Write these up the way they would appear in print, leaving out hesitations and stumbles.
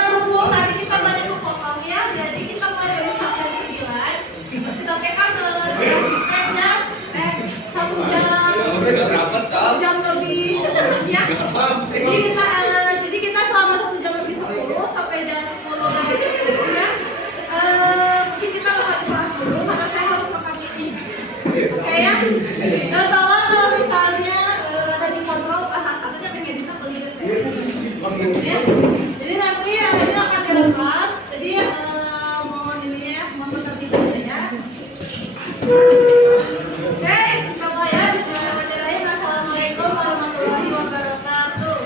Berhubung tadi kita baru pokoknya, jadi kita mulai dari sampai 9. Kita pekan ke durasinya 1 jam lebih ya. Jadi kita selama 1 jam lebih 10 sampai jam 10 lebih 10 ya. Mungkin kita bakal kelas dulu karena saya harus makan meeting. Oke ya. Dan tolong kalau misalnya ada dikontrol bahasanya pengen kita beli saya. Ya. Jadi nanti ini akan direkam. Jadi mohon ini ya, mohon tertibnya ya. Oke, kita mulai ya. Bismillahirrahmanirrahim. Assalamualaikum warahmatullahi wabarakatuh.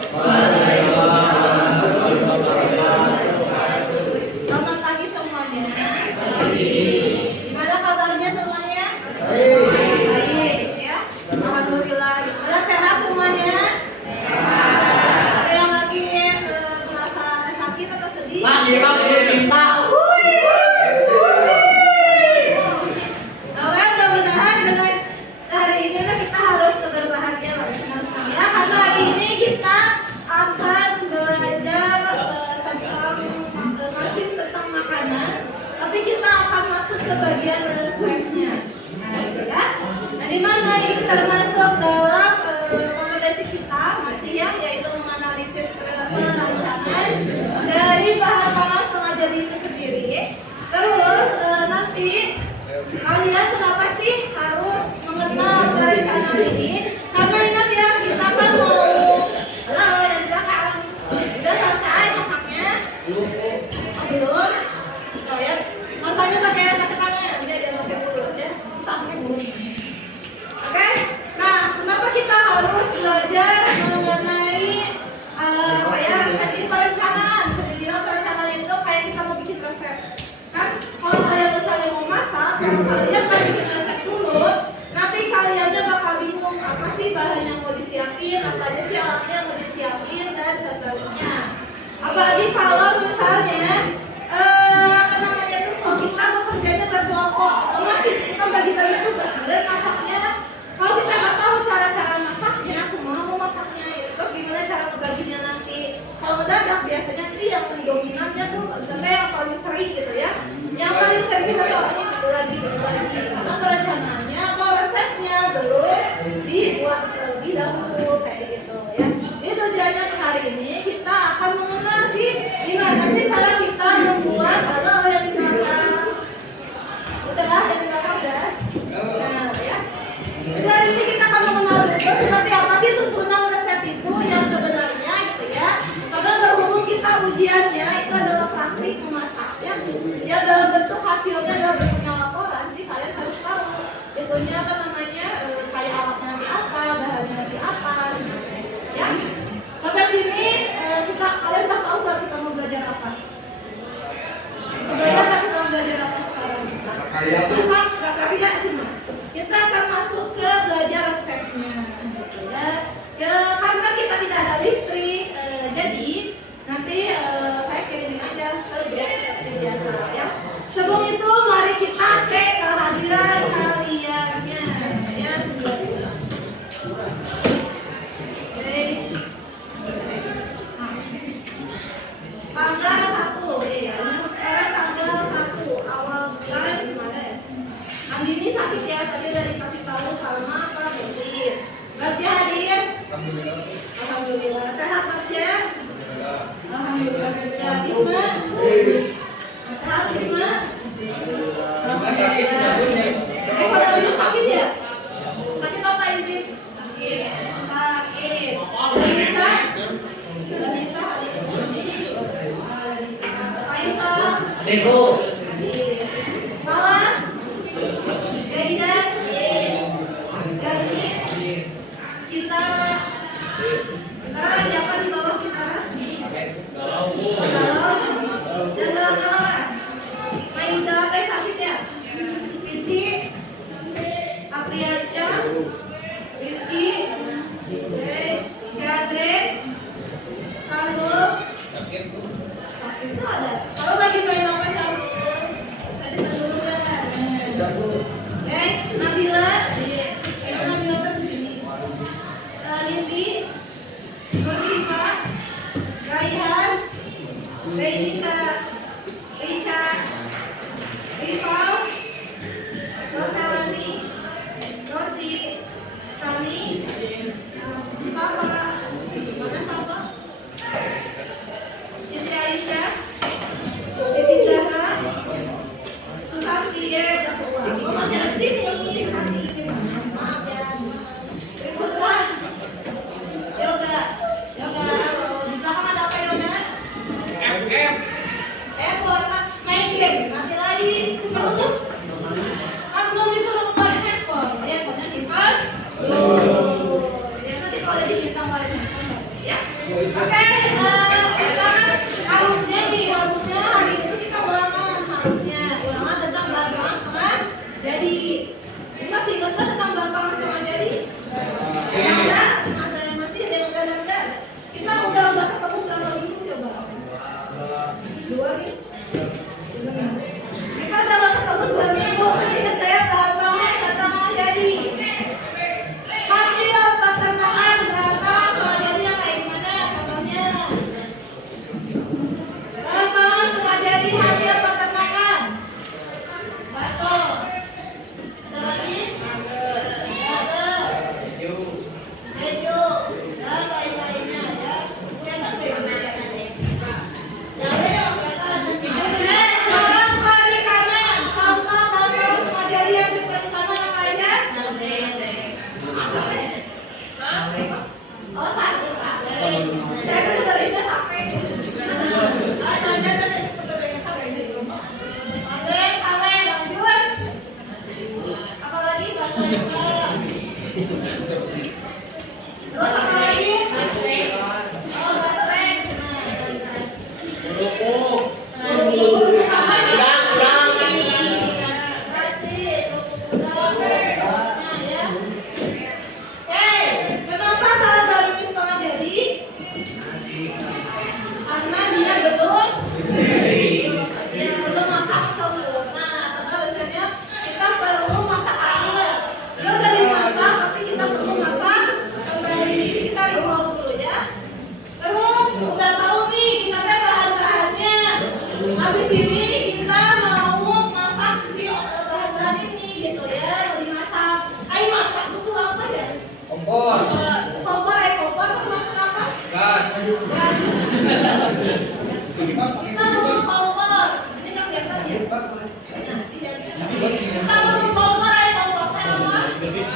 Selamat pagi semuanya. Gimana kabarnya semuanya? Baik ya. Alhamdulillah. Gimana sehat semuanya? Ada yang lagi merasa sakit atau sedih? Mudah-mudahan dengan hari ini kita harus berbahagia ya, karena hari ini kita akan belajar masih tentang makanan, tapi kita akan masuk ke bagian resepnya. Ya. Nah, di mana ini termasuk dalam kompetensi kita masih ya, yaitu menganalisis perancangan dari bahan panas setengah jadi itu sendiri. Terus nanti kalian kenapa sih harus mengenal perencanaan ini? Karena ingat ya, kita kan mau yang belakang sudah selesai masaknya. Belum? Oh ya, masaknya pakai masakannya, udah jangan pakai bulu ya, susah pakai bulu. Oke? Nah, kenapa kita harus belajar mengenai apa ya, resep perencanaan? Sebenarnya perencanaan itu kayak kita mau bikin resep. Kan kalau kalian misalnya mau masak, kalau kalian nggak bikin resep dulu, nanti kaliannya bakal bingung apa sih bahan yang mau disiapin, apa aja sih alatnya yang mau disiapin dan seterusnya. Apalagi kalau misalnya apa namanya tuh, kalau kita bekerjanya berkelompok, otomatis kita bagi-bagi tugas. Sebenarnya masaknya, kalau kita nggak tahu cara-cara masaknya, aku mau masaknya, terus gimana cara ngebaginya nanti. Kalau mendadak biasanya itu yang dominannya tuh misalnya yang paling sering gitu ya. Yang paling sering itu orangnya lagi karena perencanaannya atau resepnya belum dibuat terlebih dahulu kayak gitu ya. Ini tujuannya hari ini kita akan mengenal sih gimana sih cara kita membuat yang di belakang. Udah yang di belakang udah. Nah ya. Jadi hari ini kita akan mengenal dulu seperti apa sih susunan resep itu yang sebenarnya gitu ya. Karena berhubung kita ujiannya itu adalah praktik memasak ya. Ya dalam bentuk hasilnya dalam bentuknya laporan, jadi kalian harus tahu itunya apa namanya, kayak alatnya nanti apa, bahannya nanti apa, ya. Sampai sini kalian udah tahu nggak kita mau belajar apa? Belajar nggak kita mau belajar apa sekarang? Masak, prakarya sih. Kita akan masuk ke belajar resepnya, gitu ya. Karena kita tidak ada listrik, jadi nanti saya kirimin aja ke grup seperti biasa ya. Sebelum itu mari kita cek kehadiran kaliannya ya sebelumnya. Oke. Tanggal 1 ya. Sekarang tanggal 1 awal bulan kemarin. Andini sakit ya, tadi udah dikasih tahu sama Pak Betty. Berarti hadir? Alhamdulillah. Sehat aja? Alhamdulillah. Bisma? Sehat Bisma? Alhamdulillah. Pada dulu sakit ya? Sakit apa ini? Sakit. Lanisa? Lanisa hadir? Faisa? Deko. Mala? Gaidan? Gani? Kitara? Kitara lagi apa di bawah Kitara? Galau. Maiza apa sakit ya? Siti? Apriansya? Rizky? Kadre? Sarul? Sakit itu ada. Kalau lagi main apa Sarul? Reina, Richard, Rival, Roselani, Rosi, Sani, Safa, mana Safa? Siti Aisyah, Siti Zahra, Susanti ya, udah keluar. Oh, masih ada di sini. Maaf ya. Putra, Yoga, Yoga, di belakang ada apa Yoga? Boy, main game, nanti lagi simpan dulu. Kan belum disuruh kembali handphone, ya handphonenya simpan. Ya nanti kalau ada diminta kembali handphone, ya. Oke, harusnya hari itu kita ulangan tentang bahan pangan setengah jadi. Ini masih ingat kan tentang bahan pangan setengah jadi? Yang ada yang masih ada yang enggak. Kita udah ketemu berapa minggu coba? 2 nih. Kita udah ketemu 2 minggu, masih ingat ya bahan pangan setengah jadi. Hasil peternakan bahan pangan setengah jadi yang kayak gimana? Contohnya bahan pangan setengah jadi hasil peternakan bakso. Ada lagi? Keju dan lain-lainnya ya. Sekarang perikanan. Contoh kalau semua jadi yang perikanan apa aja? Sate. Oh, sate. Saya kan berinya sate. Sate, lanjut. Apalagi bakso juga. Terus apa lagi? Oh, basreng. Kenapa kalau baru setengah jadi? Karena dia belum makan sempurna. Karena biasanya kita perlu masak anget. Dia udah dimasak, tapi kita perlu masak kembali. Kita recall dulu ya. Terus udah tahu nih kita bahan-bahannya. Habis ini kita mau masak si bahan-bahan ini gitu ya. Mau dimasak. Ayo masak dulu apa ya? Kompor. Kompor masak apa? Gas. Kita dulu kompor. Ini kan kelihatan ya. Nah, kita dulu kompor apa? Alatnya.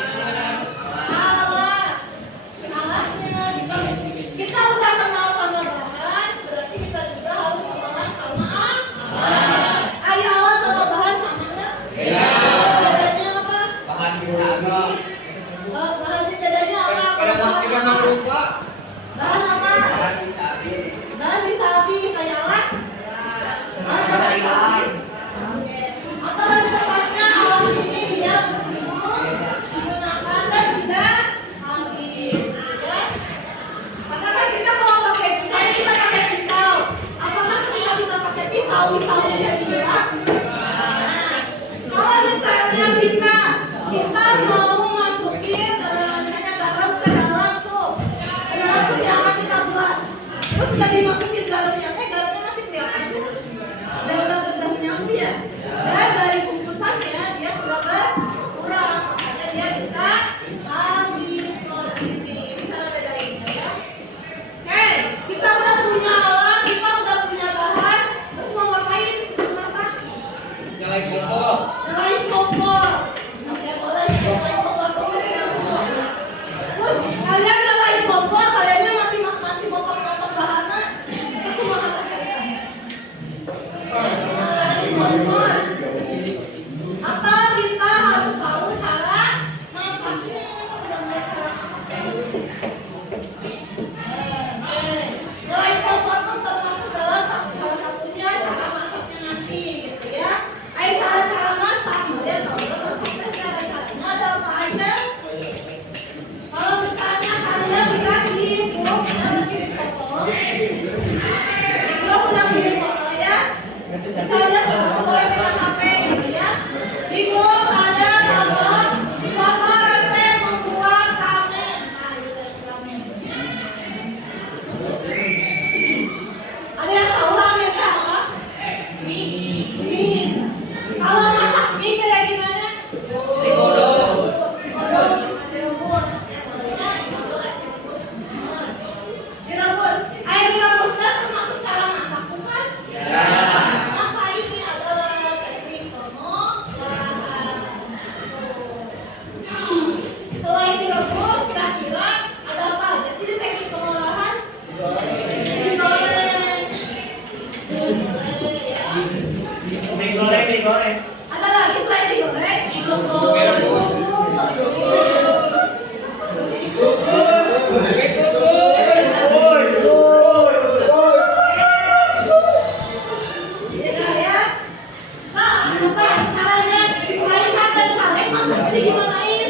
Kita udah kenal sama bahan, berarti kita juga harus kenalan sama alat. Ayo alat sama bahan sama nggak? Bedanya apa? Bahannya bedanya apa? Bahan apa? Bahan bisa habis, bisa nyala? Bisa habis. Atau lebih tepatnya alat ini dia digunakan dan tidak habis. Ya? Karena kan kita kalau pakai pisau, kita pakai pisau. Apakah ketika kita pakai pisaunya jadi hilang? Nah, kalau misalnya kita mau masukin garam ke dalam sup yang akan kita buat, terus sudah dimasukin garamnya masih kelihatan. Udah menyatu ya. Dan dari bungkusannya dia sudah berkurang, makanya dia bisa habis. Kalau di sini ini cara bedainnya ya. Oke, kita udah punya alat, kita udah punya bahan, terus mau ngapain? Masak? Nyalain kompor. Oke, boleh nyalain kompor terus ya. Terus kalian nyalain kompor, kaliannya masih mau potong bahannya, itu mahal rasanya. Nyalain kompor. Atau kita harus tahu cara masaknya. Nyalain kompor pun termasuk dalam salah satunya cara masaknya nanti, gitu ya. Ayo cara masak, kalian tahu resepnya caranya ada apa aja? Kalau misalnya kalian lihat di blog ada kirim foto, di blog udah kirim foto ya. Misalnya semua boleh pegang HP gitu ya. Di blog ada foto resep membuat ramen. Nah, gitu ramen. Ada yang tahu ramen kan? digoreng. Ada lagi selain digoreng? Ya ya. Nah, coba sekarangnya Raisa dan Kaleng masaknya digimanain?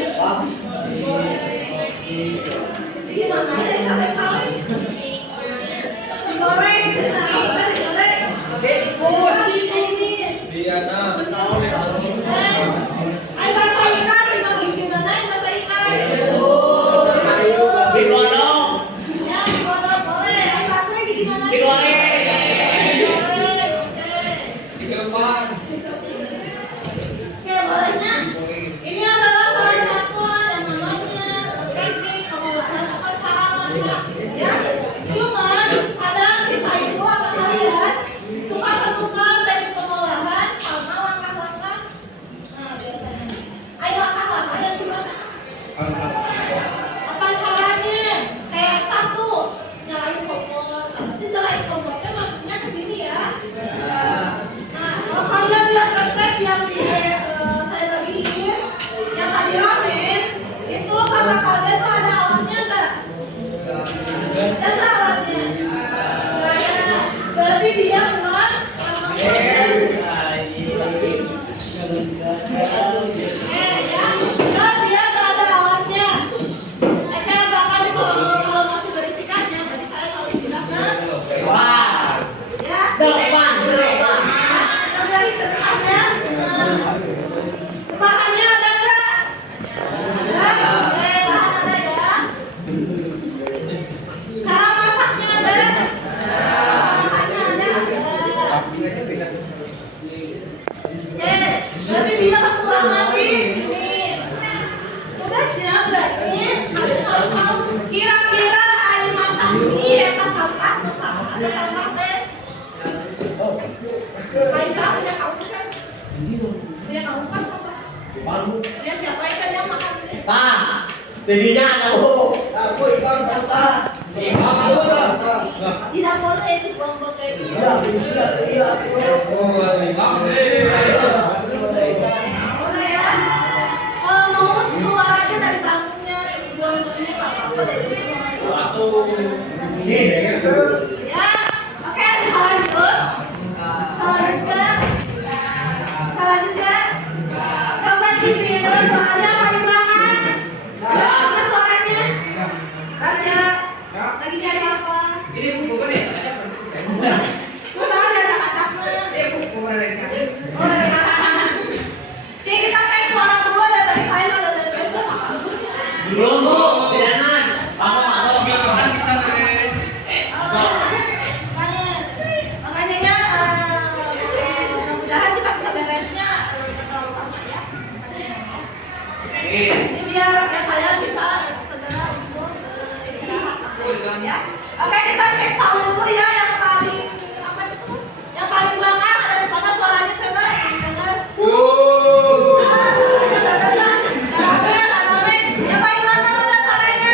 Digimanain Raisa dan Kaleng? Digoreng, digoreng. Ay, bahasa ikan, gimana ay bahasa ikan? Digodong. Ya, digoreng, boleh. Ay, bahasanya gimana? Digoreng. Digoreng, oke. Oke, bolehnya. Ini adalah salah satu yang namanya teknik pengolahan atau cara masak. Ya, cuman kadang kita itu apa kalian suka tertukar teknik pengolahan sama langkah-langkah. Nah, biasanya. Ayo langkah-langkah yang gimana? Apa caranya? Kayak satu, nyalain kompor. Nanti nyalain kompornya maksudnya ke sini ya. Nah, kalau kalian lihat resep yang saya lagi bikin, yang tadi ramen, itu karena kalian tuh ada alatnya enggak? Ada alatnya? Enggak ada. Berarti dia buat ya. Dan dia enggak ada alatnya. Kayak bahkan kalau masih berisik aja, berarti kalian harus bilang Wah. ya. Depan. Dari ke depannya. Bahannya ada enggak? Ada. Oke, bahan ada ya. Cara masaknya ada? Bahannya ada. Oke, berarti dia kurang lagi sini. Tugasnya berarti kalian harus tahu kira-kira air masak ini apa sampah atau sampah? Ada sampah teh? Kaisa punya kamu kan? Punya kamu kan sampah? Ya siapa ikan yang makan ini? Pak, jadinya tahu. Tidak boleh dibuang-buang kayak gini. Boleh ya? Kalau mau keluar aja dari tamunya, terus buang-buang ini nggak apa-apa deh. Ya, oke, salah juga. Salah juga. Coba cipin dulu suaranya paling belakang. Gimana suaranya? Ada. Lagi cari apa? Masa ada kacangnya? Oh, sini kita tes suara dulu ya, dari kalian udah tes itu bagus. Belum, Bu. Jangan. Masuk. Makanya mudah-mudahan kita bisa beresnya nggak terlalu lama ya. Ini biar ya kalian bisa segera untuk istirahat ya. Oke, kita cek sound dulu ya yang paling apa itu? Yang paling belakang ada mana suaranya coba dengar. Suaranya nggak ada. Yang paling belakang mana suaranya?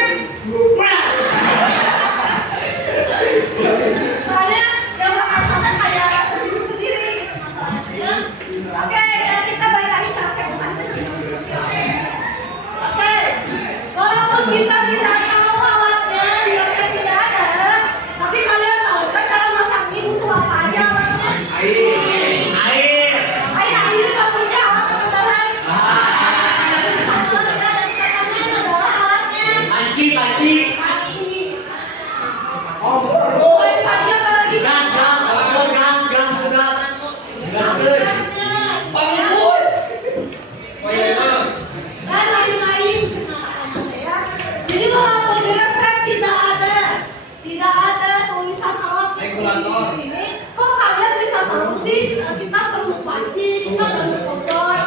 Soalnya yang belakang sana kayak sendiri gitu masalahnya. Oke, ya kita balik lagi ke resep bukannya. Oke, walaupun kita tidak tahu alatnya di resep tidak ada, tapi kalian tahu kan cara masak mie butuh apa aja alatnya? Air. Air maksudnya alat apa bahan? Satu lagi yang kita tanyain adalah alatnya. Panci. Panci. Selain panci apa lagi? Gas. Gasnya. Dan lain-lain ya. Jadi walaupun di resep tidak ada tulisan alat ini, kok kalian bisa tahu sih kita perlu panci, kita perlu kompor.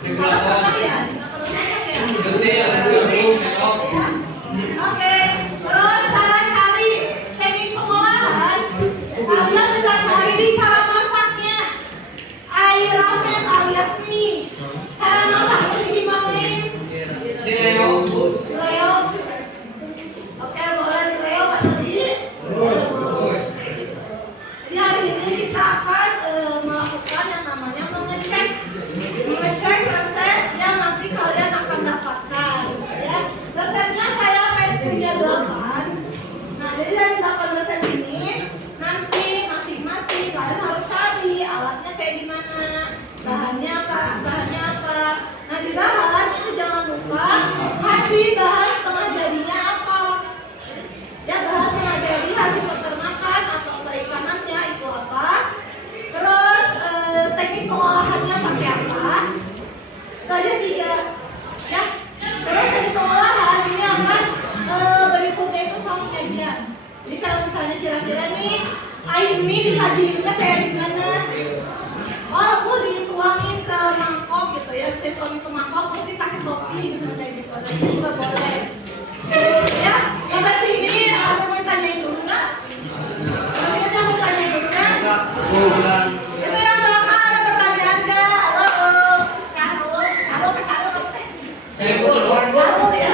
Kita pernah ya, kita pernah masak ya. Oke, terus cara cari teknik pengolahan, kalian bisa cari di cara masaknya. Air ramen alias mie. Cara masaknya gimana? Leo. Oke, boleh di Leo atau di Jadi hari ini kita akan melakukan yang namanya mengecek bahan itu jangan lupa kasih bahas setengah jadinya apa. Ya, bahas setengah jadi hasil peternakan atau perikanannya itu apa. Terus teknik pengolahannya pakai apa. Itu aja 3 ya. Terus teknik pengolahan ini akan berikutnya itu sama penyajian. Jadi kalau misalnya kira-kira nih air mie disajiinnya kayak gimana? Oh, aku dituangin ke mangkok gitu ya. Bisa dituangin ke mangkok, terus dikasih topping gitu kayak gitu. Ada juga boleh. Ya, sampai sini aku mau tanyain dulu nggak? Masih aja aku tanyain dulu nggak? Itu yang belakang ada pertanyaan nggak? Halo, Syarul apa teh? Syarul ya.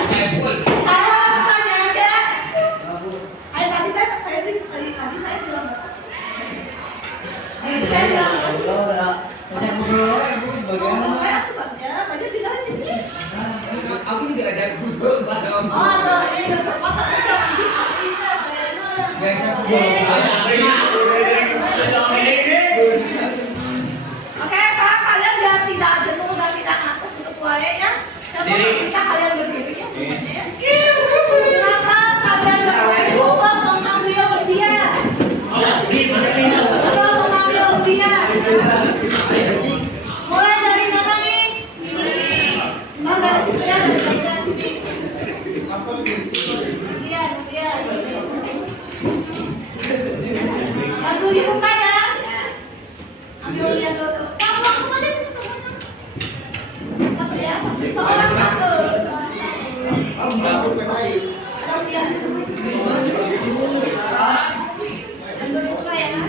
Syarul pertanyaan nggak? Ayo tadi kan tadi saya bilang nggak? Saya bilang nggak sih? Banyak di dalam sini. Aku tidak ada football pada om. Oh, ada ini berpotong aja bisa ini Oke, Kak, kalian biar tidak jenuh dan tidak ngantuk untuk wae ya. Saya mau minta kalian berdiri ya semuanya. Silakan kalian berdiri coba mengambil undian. Coba mengambil undian. Mulai dari mana nih? Bang dari sini ya, dari sini. Undian. Lagu dibuka ya. Ambil undian dulu. Kamu langsung aja sini semuanya. Satu ya, seorang satu. Ada undian. Lagu dibuka ya.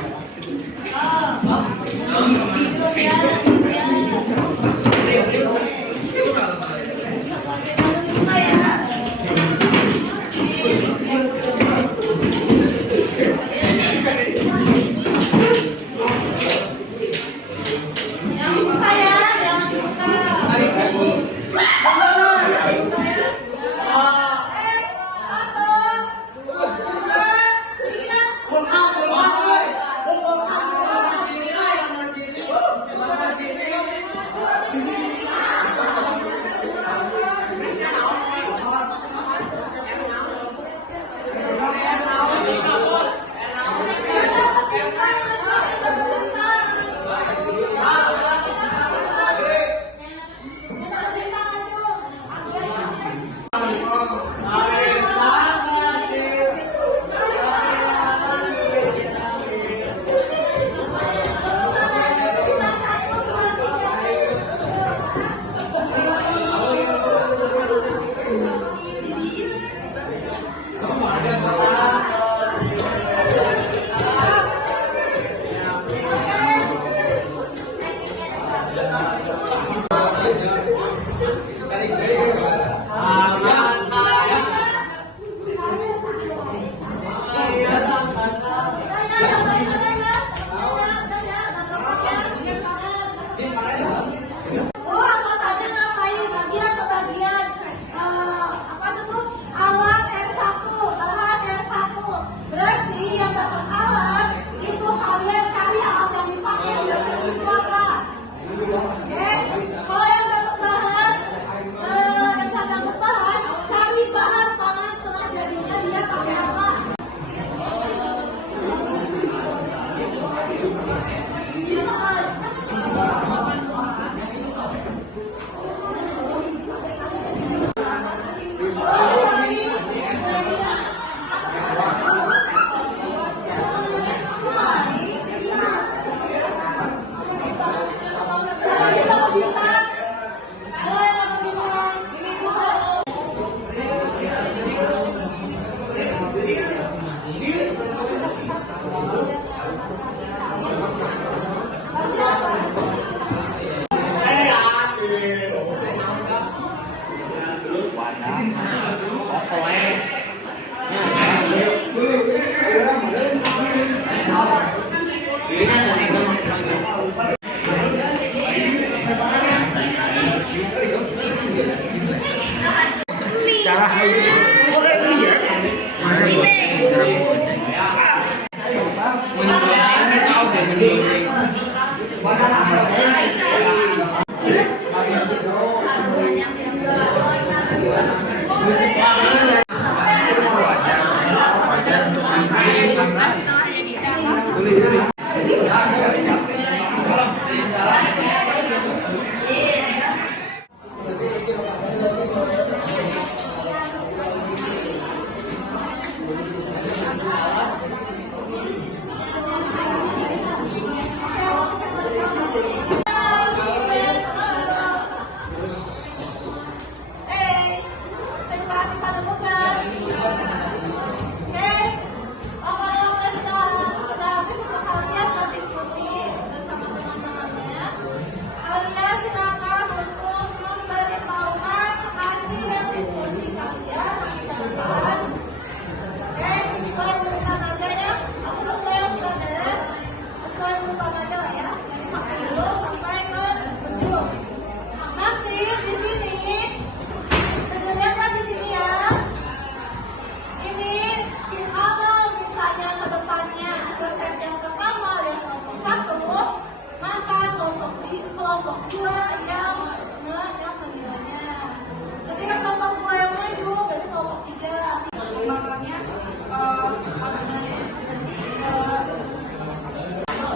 Cara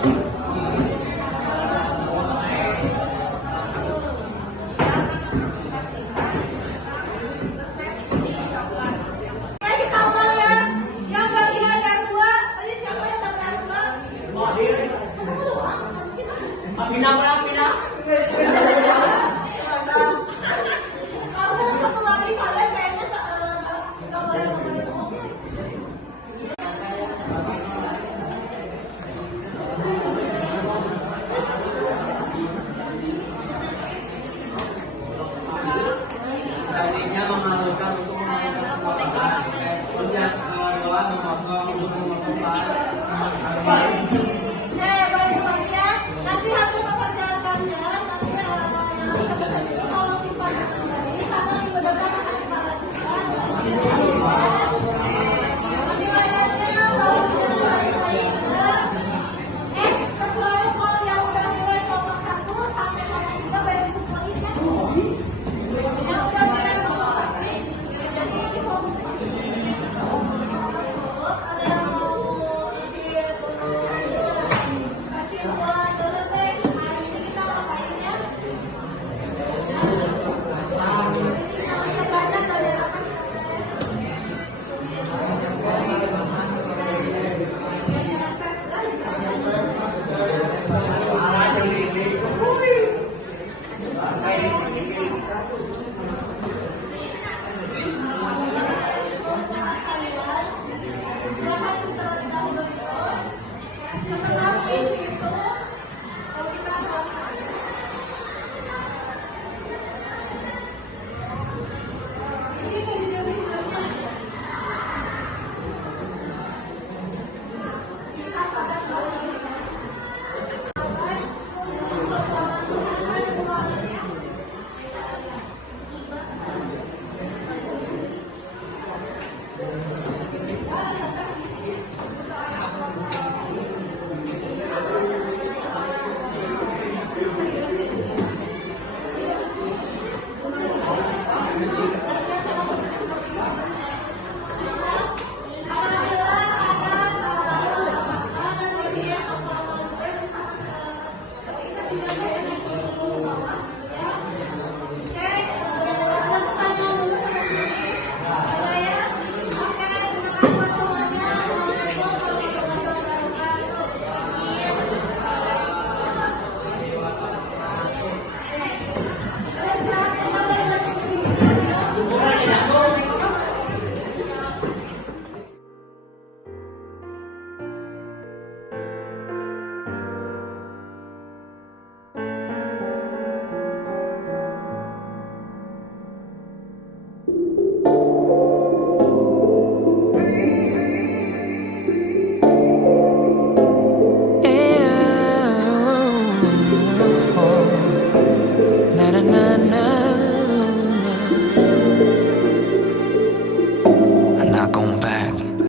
Mari kita ulang ya. Yang bagian yang dua, tadi siapa yang bagian dua? Wah, dia. Kamu doang, kita. Pindah, pindah. Kalau satu lagi kalian kayaknya gambar. Tadinya mengharuskan untuk mengalihkan kecepatan. Terus yang kedua memotong untuk memotong. Balik lagi ya. Nanti hasil pekerjaannya nanti yang besar-besar itu kalau sifatnya kembali karena minggu depan akan kita lanjutkan. Nanti lainnya kalau sudah balik-balik kecuali kalau yang udah mulai kelompok 1 sampai kelompok 3 bayar buku lagi kan? Yang udah mulai kelompok 1 jadi di kelompok 3 ada yang mau isi kasih bola dulu deh. Hari ini kita ngapain ya? Hari ini kita baca dari apa Silahkan setelah dahulu itu.